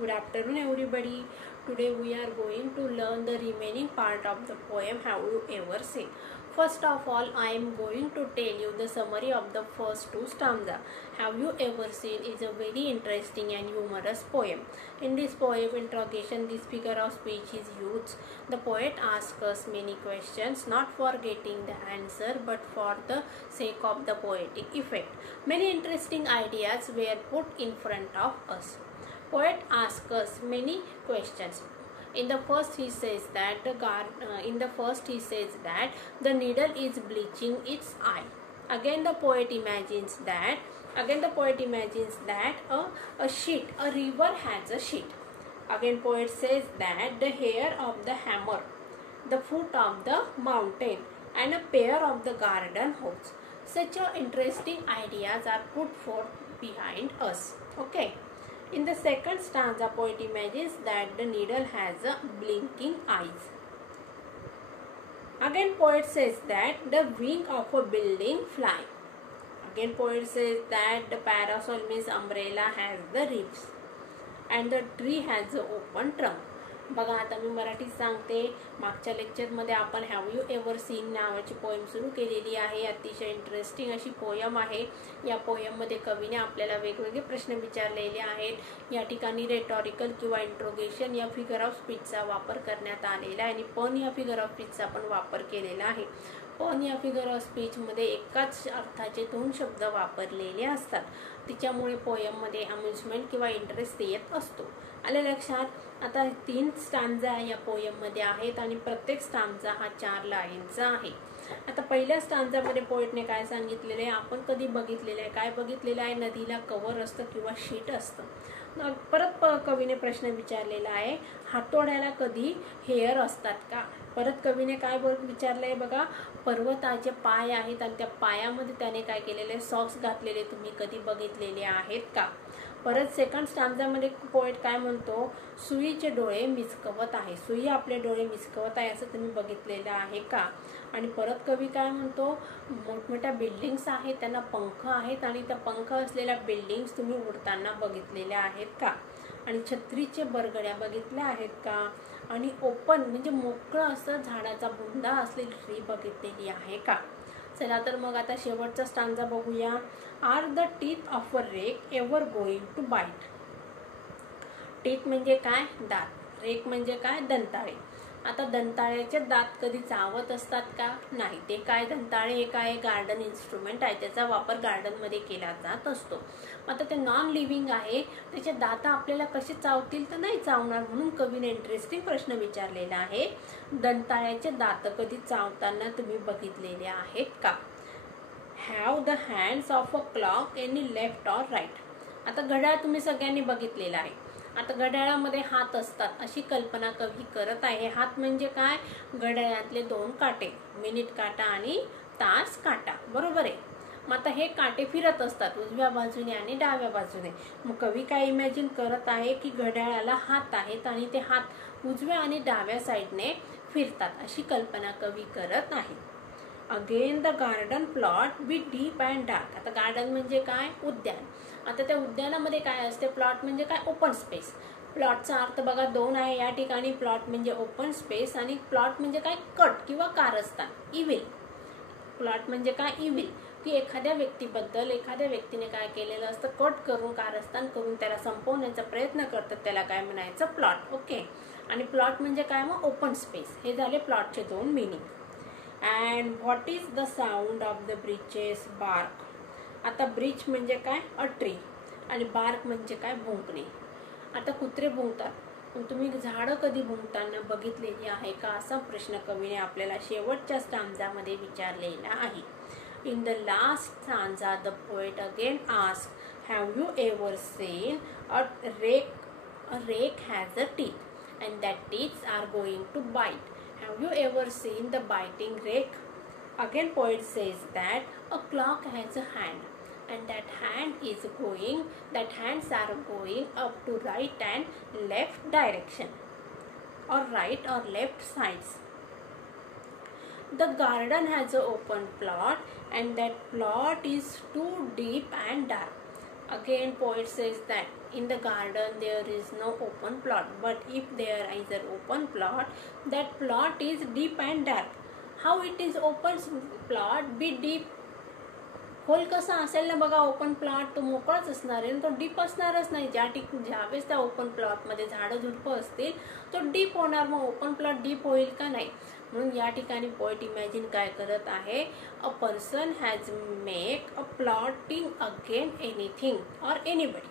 Good afternoon everybody. Today we are going to learn the remaining part of the poem Have You Ever Seen. First of all, I am going to tell you the summary of the first two stanza. Have You Ever Seen is a very interesting and humorous poem. In this poem interrogation, this figure of speech is used. The poet asks us many questions, not for getting the answer but for the sake of the poetic effect. Many interesting ideas were put in front of us. Poet asks us many questions. In the first he says that the needle is bleaching its eye. Again the poet imagines that a river has a sheet. Again poet says that the hair of the hammer, the foot of the mountain, and a pair of the garden hose. Such interesting ideas are put forth behind us. Okay. In the second stanza, poet imagines that the needle has a blinking eyes. Again poet says that the wing of a building fly. Again poet says that the parasol means umbrella has the ribs and the tree has an open trunk. बघा आता मी मराठीत सांगते. मागच्या लेक्चरमध्ये आपण have you ever scene नावाची poem सुरू केलेली आहे. अतिशय इंटरेस्टिंग अशी पोएम आहे. या पोएममध्ये कवीने आपल्याला वेगवेगळे प्रश्न विचारलेले आहेत. या ठिकाणी रेटॉरिकल किंवा इंट्रोगेशन या फिगर ऑफ स्पीचचा वापर करण्यात आलेला आहे आणि पण या फिगर ऑफ स्पीचचा पण वापर केलेला आहे. पण या फिगर ऑफ स्पीचमध्ये एकाच अर्थाचे दोन शब्द वापरलेले असतात. तिच्यामुळे पोएममध्ये अम्युजमेंट किंवा इंटरेस्ट येत असतो. आले लक्षात. आता 3 स्टांजा या पोएममध्ये आहेत आणि प्रत्येक स्टांजा हा 4 लाईनचा आहे. आता पहिल्या स्टांजामध्ये पोएटने काय सांगितलेले आहे, आपण कधी बघितलेलं आहे, काय बघितलेलं आहे, नदीला कव्हर असतं किंवा शीट असतं. परत कवीने प्रश्न विचारलेला आहे, हातोड्याला कधी हेअर असतात का. परत कवीने काय विचारलंय बघा, पर्वताचे पाय आहेत आणि त्या पायामध्ये त्याने काय केलेले सॉक्स घातलेले तुम्ही कधी बघितलेले आहेत का. परत सेकंड स्टांजामध्ये पोएट काय म्हणतो, सुईचे डोळे मिचकवत आहे. सुई आपले डोळे मिचकवत आहे असं तुम्ही बघितलेलं आहे का. आणि परत कवी काय म्हणतो, मोठमोठ्या बिल्डिंग्स आहेत, त्यांना पंख आहेत आणि त्या पंख असलेल्या बिल्डिंग्स तुम्ही उडताना बघितलेल्या आहेत का. आणि छत्रीचे बरगड्या बघितल्या आहेत का. आणि ओपन म्हणजे मोकळं असं झाडाचा बुंदा असलेली ट्री बघितलेली आहे का. चला तर मग आता शेवटचा स्टांजा बघूया. Are the teeth of a rake ever going to bite. Teeth म्हणजे काय, दात. रेक म्हणजे काय, दंताळे. आता दंताळ्याचे दात कधी चावत असतात का, नाही. ते काय, दंताळे हे काय गार्डन इन्स्ट्रुमेंट आहे, त्याचा वापर गार्डनमध्ये केला जात असतो. आता ते नॉन लिव्हिंग आहे, त्याचे दात आपल्याला कसे चावतील तर नाही चावणार. म्हणून कवीने इंटरेस्टिंग प्रश्न विचारलेला आहे, दंताळ्याचे दात कधी चावताना तुम्ही बघितलेले आहेत का. Have the hands of a clock any left or right. आता घड्याळ तुम्ही सगळ्यांनी बघितलेलं आहे. आता घड्याळामध्ये हात असतात अशी कल्पना कवी करत आहे. हात म्हणजे काय, घड्याळातले 2 काटे, मिनिट काटा आणि तास काटा, बरोबर आहे. मग आता हे काटे फिरत असतात उजव्या बाजूने आणि डाव्या बाजूने. मग कवी काय इमॅजिन करत आहे की घड्याळाला हात आहेत आणि ते हात उजव्या आणि डाव्या साईडने फिरतात अशी कल्पना कवी करत आहे. Again the garden plot B deep and dark. आता गार्डन म्हणजे काय, उद्यान. आता त्या उद्यानामध्ये काय असते, प्लॉट म्हणजे काय, ओपन स्पेस. प्लॉटचा अर्थ बघा 2 आहे या ठिकाणी. प्लॉट म्हणजे ओपन स्पेस आणि प्लॉट म्हणजे काय, कट किंवा कारस्थान, इव्हिल. प्लॉट म्हणजे काय, इव्हिल, की एखाद्या व्यक्तीबद्दल एखाद्या व्यक्तीने काय केलेलं असतं, कट करून कारस्थान करून त्याला संपवण्याचा प्रयत्न करतात, त्याला काय म्हणायचं, प्लॉट. ओके. आणि प्लॉट म्हणजे काय, मग ओपन स्पेस. हे झाले प्लॉटचे 2 meaning. And what is the sound of the breaches bark. आता ब्रिच म्हणजे काय, अ ट्री, आणि बार्क म्हणजे काय, भुंकणे. आता कुत्रे भुंकतात, पण तुम्ही झाडं कधी भुंकताना बघितलेली आहे का असा प्रश्न कवीने आपल्याला शेवटच्या स्टांजामध्ये विचारलेला आहे. In the last stanza the poet again ask, have you ever seen a rake has a teeth and that teeths are going to bite. Have you ever seen the biting rake? Again poet says that a clock has a hand and that hands are going up to right and left direction or right or left sides. The garden has an open plot and that plot is too deep and dark. Again poet says that In the garden there is no open plot, but if there is an open plot, that plot is deep and dark. How it is open plot be deep? खोल कसा असेल ना बघा, open plot तो मोकळाच असणार आहे, तो deep असणारच नाही. ज्यावेळेस त्या ओपन प्लॉटमध्ये झाडं झुडपं असतील तो डीप होणार, मग ओपन प्लॉट डीप होईल का? नाही. म्हणून या ठिकाणी पोएट इमॅजिन काय करत आहे, a person has make a plotting again anything or anybody.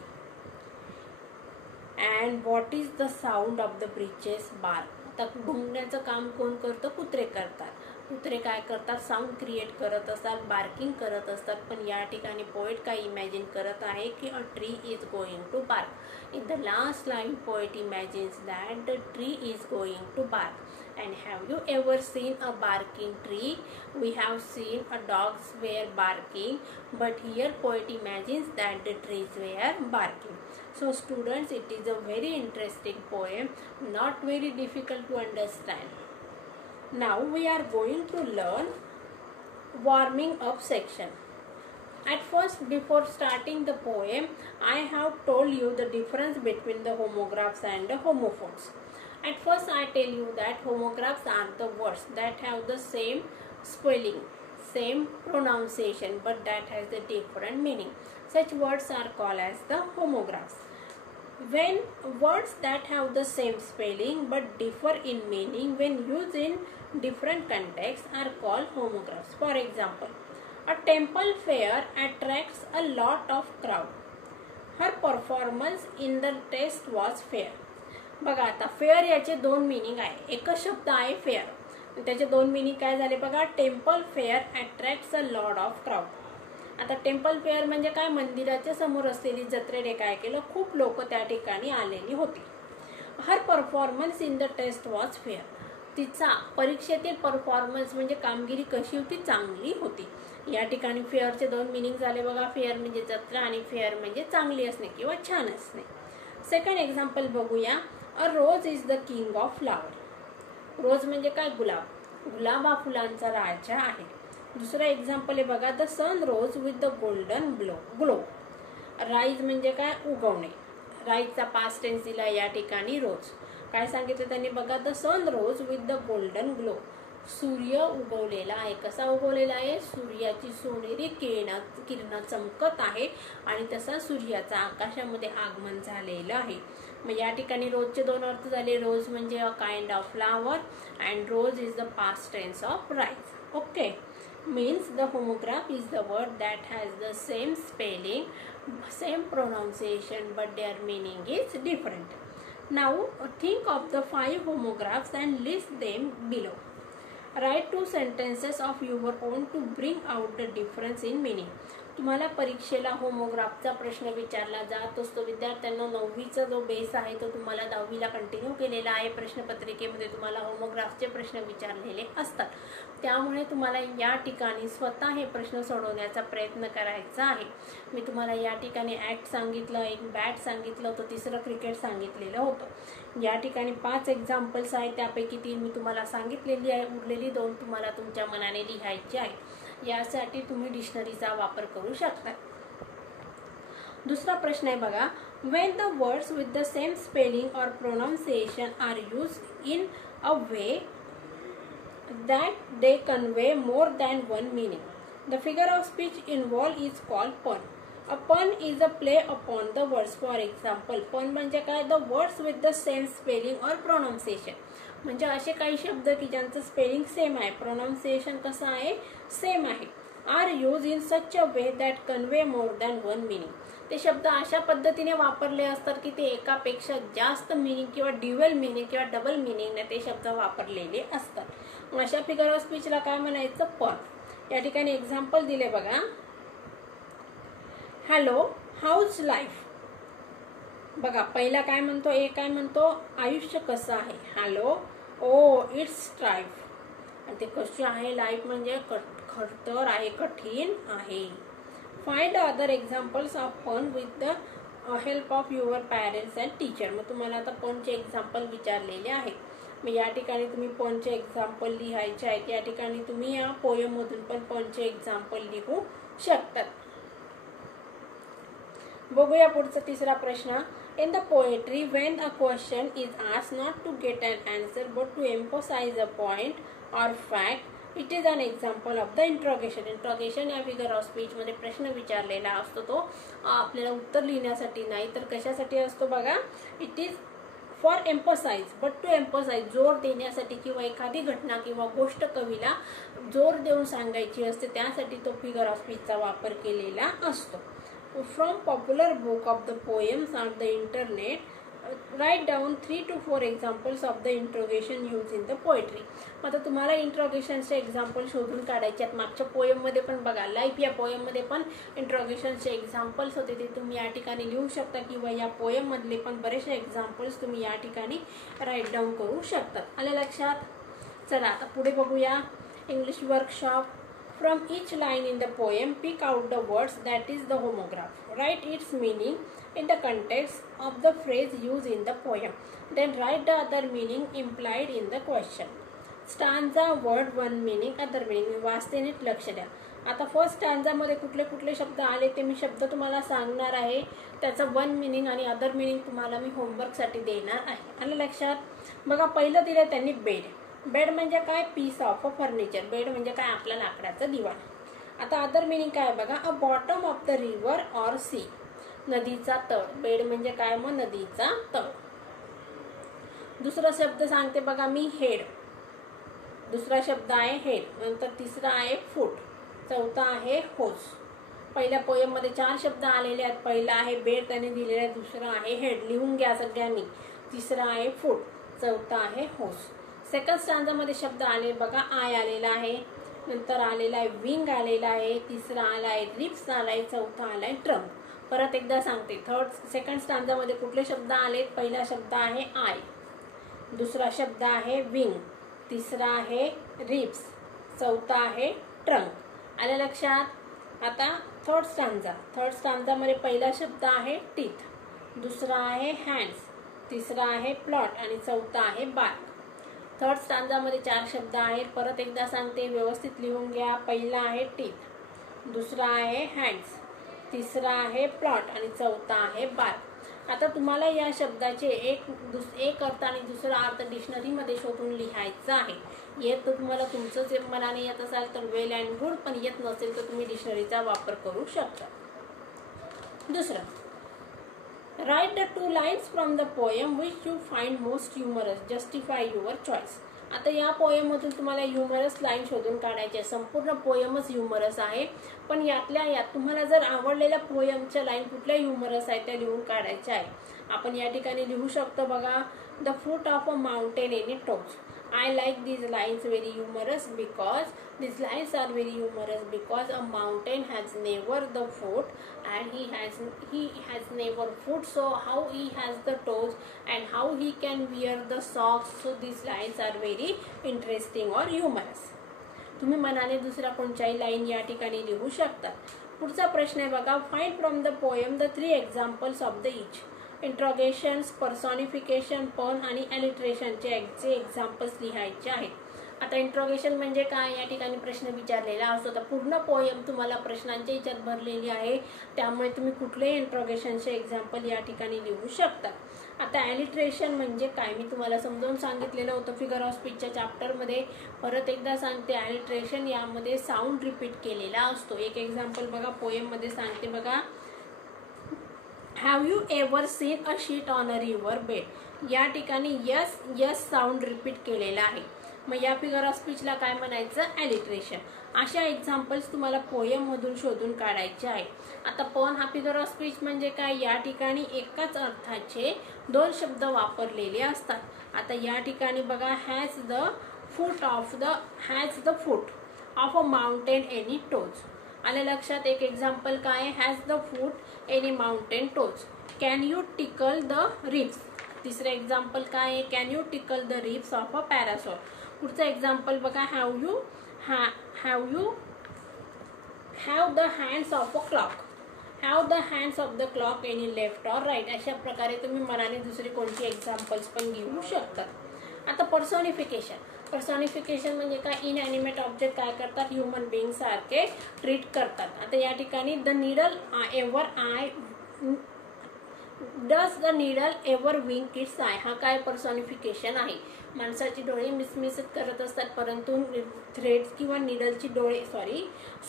And what is the sound of the breaches bark. आता भुंकण्याचं काम कोण करतं? कुत्रे करतात. कुत्रे काय करतात? साऊंड क्रिएट करत असतात, बार्किंग करत असतात. पण या ठिकाणी पोएट काय इमॅजिन करत आहे की a tree is going to bark. In the last line poet imagines that the tree is going to bark. And have you ever seen a barking tree? We have seen a dogs were barking, but here poet imagines that the trees were barking. So students, it is a very interesting poem, not very difficult to understand. Now we are going to learn warming up section. At first, before starting the poem, I have told you the difference between the homographs and the homophones. At first, I tell you that homographs are the words that have the same spelling, same pronunciation, but that has the different meaning. Such words are called as the homographs. When words that have the same spelling but differ in meaning when used in different contexts are called homographs. For example, a temple fair attracts a lot of crowd. Her performance in the test was fair. बघा, आता fair याचे दोन meaning आहे. एकच शब्द आहे fair, त्याचे दोन मिनिंग काय झाले बघा. Temple fair attracts a lot of crowd. आता टेम्पल फेअर म्हणजे काय? मंदिराच्या समोर असलेली जत्रेने काय केलं, खूप लोक त्या ठिकाणी आलेली होती. Her performance in the test was fair. तिचा परीक्षेतील परफॉर्मन्स म्हणजे कामगिरी कशी होती? चांगली होती. या ठिकाणी फेअरचे दोन मिनिंग झाले बघा. फेअर म्हणजे जत्रा आणि फेअर म्हणजे चांगली असणे किंवा छान असणे. सेकंड एक्झाम्पल बघूया. A rose is the king of flower. Rose म्हणजे काय? गुलाब. गुलाब हा फुलांचा राजा आहे. दुसरं एक्झाम्पल आहे बघा. The sun rose with the golden glow. Rise म्हणजे काय? उगवणे. राईजचा पास्ट टेन्स दिला या ठिकाणी रोज. काय सांगितलं त्यांनी बघा. The sun rose with the golden glow. सूर्य उगवलेला आहे. कसा उगवलेला आहे? सूर्याची सोनेरी किरण चमकत आहे आणि तसा सूर्याचा आकाशामध्ये आगमन झालेलं आहे. मग या ठिकाणी रोजचे दोन अर्थ झाले. रोज म्हणजे a kind of flower and rose is the past tense of rise. Okay, means the homograph is the word that has the same spelling, same pronunciation, but their meaning is different. Now think of the 5 homographs and list them below. Write 2 sentences of your own to bring out the difference in meaning. तुम्हाला परीक्षेला होमोग्राफचा प्रश्न विचारला जात असतो. विद्यार्थ्यांना 9वीचा जो base आहे तो तुम्हाला 10वीला कंटिन्यू केलेला आहे. प्रश्नपत्रिकेमध्ये तुम्हाला होमोग्राफचे प्रश्न विचारलेले असतात. त्यामुळे तुम्हाला या ठिकाणी स्वतः हे प्रश्न सोडवण्याचा प्रयत्न करायचा आहे. मी तुम्हाला या ठिकाणी ॲक्ट सांगितलं, एक बॅट सांगितलं होतं, तिसरं क्रिकेट सांगितलेलं होतं. या ठिकाणी 5 एक्झाम्पल्स आहेत, त्यापैकी 3 मी तुम्हाला सांगितलेली आहे. उरलेली 2 तुम्हाला तुमच्या मनाने लिहायची आहे. यासाठी तुम्ही डिक्शनरीचा वापर करू शकता. दुसरा प्रश्न आहे बघा. when the words with the same spelling or pronunciation are used in a way that they convey more than one meaning, the figure of speech involved is called pun. A pun is a play upon the words. For example, pun म्हणजे काय? the words with the same spelling or pronunciation. म्हणजे असे काही शब्द की ज्यांचं spelling same आहे, pronunciation कसं आहे? सेम आहे. Are used in such a way that convey more than one meaning. ते शब्द अशा पद्धतीने वापरले असतात की ते एकापेक्षा जास्त मिनिंग किंवा ड्युअल मिनिंग किंवा डबल मिनिंगने ते शब्द वापरलेले असतात. मग अशा फिगर ऑफ स्पीचला काय म्हणायचं? पन. या ठिकाणी एक्झाम्पल दिले बघा. Hello, house life. बघा, पहिला काय म्हणतो? ए काय म्हणतो? आयुष्य कसं आहे? हॅलो. ओ इट्स ट्राईफ. आणि ते कशी आहे? लाईफ म्हणजे खडतर आहे, कठीण आहे. फाइंड अदर एक्झाम्पल्स ऑफ पन with the help of your parents and teacher. मग तुम्हाला आता पनचे एक्झाम्पल विचारलेले आहे. मग या ठिकाणी तुम्ही पनचे एक्झाम्पल लिहायचे आहेत. या ठिकाणी तुम्ही या पोयममधून पण पनचे एक्झाम्पल लिहू शकतात. बघूया पुढचा तिसरा प्रश्न. In the poetry when a question is asked not to get an answer but to emphasise a point or fact it is an example of the interrogation. Interrogation या फिगर ऑफ स्पीचमध्ये प्रश्न विचारलेला असतो तो आपल्याला उत्तर लिहिण्यासाठी नाही तर कशासाठी असतो बघा. It is for emphasise but to emphasise जोर देण्यासाठी किंवा एखादी घटना किंवा गोष्ट कवीला जोर देऊन सांगायची असते त्यासाठी तो फिगर ऑफ स्पीचचा वापर केलेला असतो. From popular book of the poems on the internet write down 3 to 4 examples of the interrogation use in the poetry. आता तुम्हाला इंट्रोगेशनचे एक्झाम्पल शोधून काढायचे आहेत. मागच्या पोएममध्ये पण बघा लाईफ या पोएममध्ये पण इंट्रोगेशनचे एक्झाम्पल्स होते ते तुम्ही या ठिकाणी लिहू शकता किंवा या पोएममधले पण बरेचसे एक्झाम्पल्स तुम्ही या ठिकाणी राईट डाऊन करू शकता. आले लक्षात. चला आता पुढे बघूया. English workshop. From each line in the poem, pick out the words that is the homograph. Write its meaning in the context of the phrase used in the poem. Then write the other meaning implied in the question. Stanza, word, one meaning, other meaning. वाचते नीट लक्ष द्या. आता first स्टॅन्झामध्ये कुठले कुठले शब्द आले ते मी शब्द तुम्हाला सांगणार आहे. त्याचं वन मिनिंग आणि अदर मिनिंग तुम्हाला मी होमवर्कसाठी देणार आहे. आलं लक्षात. बघा पहिलं दिलं त्यांनी बेड. बेड म्हणजे काय. Piece of a furniture. Bed म्हणजे काय आपला लाकडाचं दिवाण. आता अदर मिनिंग काय बघा. A bottom of the river or sea. नदीचा तळ. बेड म्हणजे काय मग नदीचा तळ. दुसरा शब्द सांगते बघा मी हेड. दुसरा शब्द आहे हेड. नंतर तिसरा आहे फूट. चौथा आहे होस. पहिल्या पोएम मध्ये 4 शब्द आलेले आहेत. पहिला आहे बेड त्याने दिलेला आहे. दुसरा आहे हेड लिहून घ्या सगळ्यांनी. तिसरा आहे फूट. चौथा आहे होस. सेकंड स्टॅन्झामध्ये शब्द आले बघा. आय आलेला आहे. नंतर आलेला आहे विंग आलेला आहे. तिसरा आला आहे रिप्स आलाय. चौथा आलाय ट्रम्प. परत एकदा सांगते. सेकंड स्टॅन्झामध्ये कुठले शब्द आले. पहिला शब्द आहे आय. दुसरा शब्द आहे विंग. तिसरा आहे रिप्स. चौथा आहे ट्रंक. आल्या लक्षात. आता थर्ड स्टॅन्झामध्ये पहिला शब्द आहे टीथ. दुसरा आहे हँड्स. तिसरा आहे प्लॉट आणि चौथा आहे बार्क. थर्ड स्टॅन्झामध्ये 4 शब्द आहेत. परत एकदा सांगते व्यवस्थित लिहून घ्या. पहिला आहे टीथ. दुसरा आहे हँड्स. तिसरा आहे प्लॉट आणि चौथा आहे बार्क. आता तुम्हाला या शब्दाचे एक अर्थ आणि दुसरा अर्थ डिक्शनरीमध्ये शोधून लिहायचा आहे. येत तर तुम्हाला तुमचं जे मनाने येत असाल तर वेल अँड गुड. पण येत नसेल तर तुम्ही डिक्शनरीचा वापर करू शकता. दुसरं. Write the 2 lines from the poem which you find most humorous. Justify your choice. आता या पोएममधून तुम्हाला ह्युमरस लाईन शोधून काढायचे. संपूर्ण पोएमच ह्युमरस आहे पण यातल्या यात तुम्हाला जर आवडलेल्या पोएमच्या लाईन कुठल्या ह्युमरस आहेत त्या लिहून काढायच्या आहे. आपण या ठिकाणी लिहू शकतो बघा. The foot of a mountain any touch. I like these lines very humorous because these lines are very humorous because a mountain has never the foot and he has never foot, so how he has the toes and how he can wear the socks. So these lines are very interesting or humorous. तुम्ही मनाने दुसरा कोणत्याही line या ठिकाणी लिहू शकता. पुढचा प्रश्न आहे बघा. Find from the poem the 3 examples of the each. Interrogations, personification, पण आणि ॲलिट्रेशनचे एक्झाम्पल्स लिहायचे आहेत. आता इंट्रोगेशन म्हणजे काय. या ठिकाणी प्रश्न विचारलेला असतो. तर पूर्ण पोएम तुम्हाला प्रश्नांच्या ह्याच्यात भरलेली आहे त्यामुळे तुम्ही कुठलेही इंट्रोगेशनचे एक्झाम्पल या ठिकाणी लिहू शकता. आता ॲलिट्रेशन म्हणजे काय मी तुम्हाला समजावून सांगितलेलं होतं फिगर ऑफ स्पीचच्या चॅप्टरमध्ये. परत एकदा सांगते. ॲलिट्रेशन यामध्ये साऊंड रिपीट केलेला असतो. एक एक्झाम्पल बघा पोएममध्ये सांगते बघा. Have you ever seen a sheet on a river bed. या ठिकाणी यस यस साऊंड रिपीट केलेला आहे. मग या फिगर ऑफ स्पीचला काय म्हणायचं. ॲलिट्रेशन. अशा एक्झाम्पल्स तुम्हाला पोएममधून शोधून काढायचे आहे. आता पण हा फिगर ऑफ स्पीच म्हणजे काय. या ठिकाणी एकाच अर्थाचे 2 शब्द वापरलेले असतात. आता या ठिकाणी बघा. Has the foot of a mountain any toes. आलं लक्षात. एक एक्झाम्पल काय. Has the foot any mountain toes. Can you tickle the ribs. तिसरं एक्झाम्पल काय आहे. Can you tickle the ribs of a parasol. पुढचं एक्झाम्पल बघा. Have the hands of a clock. Have the hands of the clock any left or right. अशा प्रकारे तुम्ही मनाने दुसरी कोणती एक्झाम्पल्स पण घेऊ शकता. आता पर्सॉनिफिकेशन म्हणजे काय. इनॅनिमेट ऑब्जेक्ट काय करतात. ह्युमन बिईंग सारखे ट्रीट करतात. आता या ठिकाणी the needle ever eye does the needle ever wink its eye. हा काय पर्सॉनिफिकेशन आहे. माणसाची डोळे मिसमिसत करत असतात, परंतु थ्रेड किंवा निडलची डोळे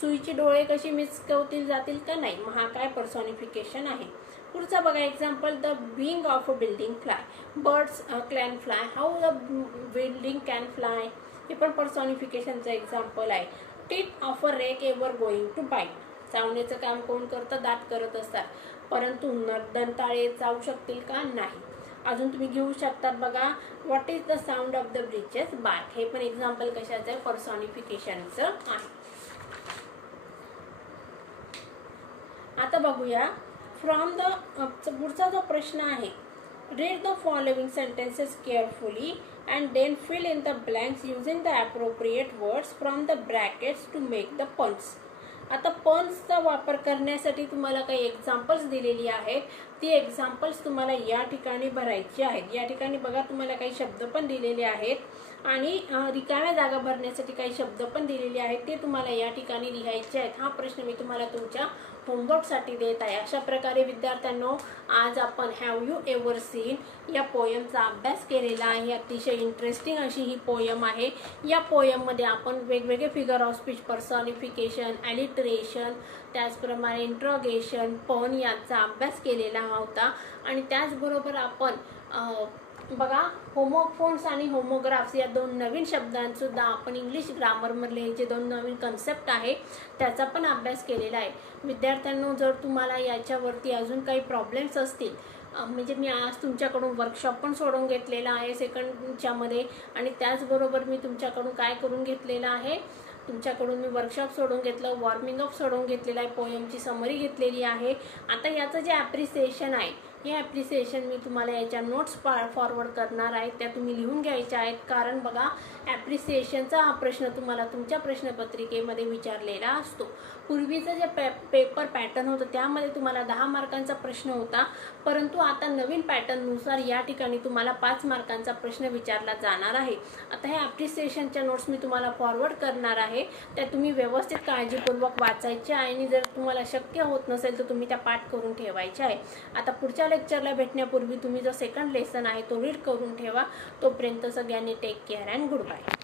सुईची डोळे कशी मिसकवतील जातील का नाही. मग हा काय पर्सॉनिफिकेशन आहे. पुढचा बघा example, the wing of a building fly. Birds can fly, how the building can fly. हे पण पर्सॉनिफिकेशनचं एक्झाम्पल आहे. Teeth of a rake ever going to bite. चावण्याचं काम कोण करतं, दात करत असतात, परंतु दंताळे चावू शकतील का नाही. अजून तुम्ही घेऊ शकतात बघा, what is the sound of the breaches bark. हे पण एक्झाम्पल कशाचं आहे, पर्सॉनिफिकेशनचं आहे. आता बघूया फ्रॉम द पुढचा जो प्रश्न आहे, read the following sentences carefully and then fill in the blanks using the appropriate words from the brackets to make the puns. आता पन्सचा वापर करण्यासाठी तुम्हाला काही एक्झाम्पल्स दिलेली आहेत. ती एक्झाम्पल्स तुम्हाला या ठिकाणी भरायची आहेत. या ठिकाणी बघा तुम्हाला काही शब्द पण दिलेले आहेत आणि रिकाम्या जागा भरण्यासाठी काही शब्द पण दिलेले आहेत, ते तुम्हाला या ठिकाणी लिहायचे आहेत. हा प्रश्न मी तुम्हाला तुमच्या होमवर्कसाठी देत आहे. अशा प्रकारे विद्यार्थ्यांनो, आज आपण हॅव यू एव्हर सीन या पोयमचा अभ्यास केलेला आहे. अतिशय इंटरेस्टिंग अशी ही पोयम आहे. या पोयममध्ये आपण वेगवेगळे फिगर ऑफ स्पीच, पर्सॉनिफिकेशन, ॲलिटरेशन, त्याचप्रमाणे इंट्रोगेशन, पन याचा अभ्यास केलेला होता. आणि त्याचबरोबर आपण बघा होमोफोन्स आणि होमोग्राफ्स या दोन नवीन शब्दांसुद्धा आपण इंग्लिश ग्रामरमधले जे दोन नवीन कन्सेप्ट आहे त्याचा पण अभ्यास केलेला आहे. विद्यार्थ्यांनो, जर तुम्हाला याच्यावरती अजून काही प्रॉब्लेम्स असतील, म्हणजे मी आज तुमच्याकडून वर्कशॉप पण सोडून घेतलेला आहे सेकंडच्यामध्ये, आणि त्याचबरोबर मी तुमच्याकडून काय करून घेतलेलं आहे, तुमच्याकडून मी वर्कशॉप सोडून घेतलं, वॉर्मिंग अप सोडून घेतलेला आहे, पोयमची समरी घेतलेली आहे. आता याचं जे ॲप्रिसिएशन आहे, हे ॲप्रिसिएशन मी तुम्हाला याच्या नोट्स फॉरवर्ड करणार आहे, त्या तुम्ही लिहून घ्यायच्या आहेत. कारण बघा, ॲप्रिसिएशनचा हा प्रश्न तुम्हाला तुमच्या प्रश्नपत्रिकेमध्ये विचारलेला असतो. पूर्वीचं जे पेपर पॅटर्न होतं त्यामध्ये तुम्हाला 10 मार्कांचा प्रश्न होता, परंतु आता नवीन पॅटर्ननुसार या ठिकाणी तुम्हाला 5 मार्कांचा प्रश्न विचारला जाणार आहे. आता हे ॲप्रिसिएशनच्या नोट्स मी तुम्हाला फॉरवर्ड करणार आहे, त्या तुम्ही व्यवस्थित काळजीपूर्वक वाचायच्या आहे, आणि जर तुम्हाला शक्य होत नसेल तर तुम्ही त्या पाठ करून ठेवायच्या आहे. आता पुढच्या लेक्चरला भेटण्यापूर्वी तुम्ही जो सेकंड लेसन आहे तो रीड करून ठेवा. तोपर्यंत सगळ्यांनी take care and good bye.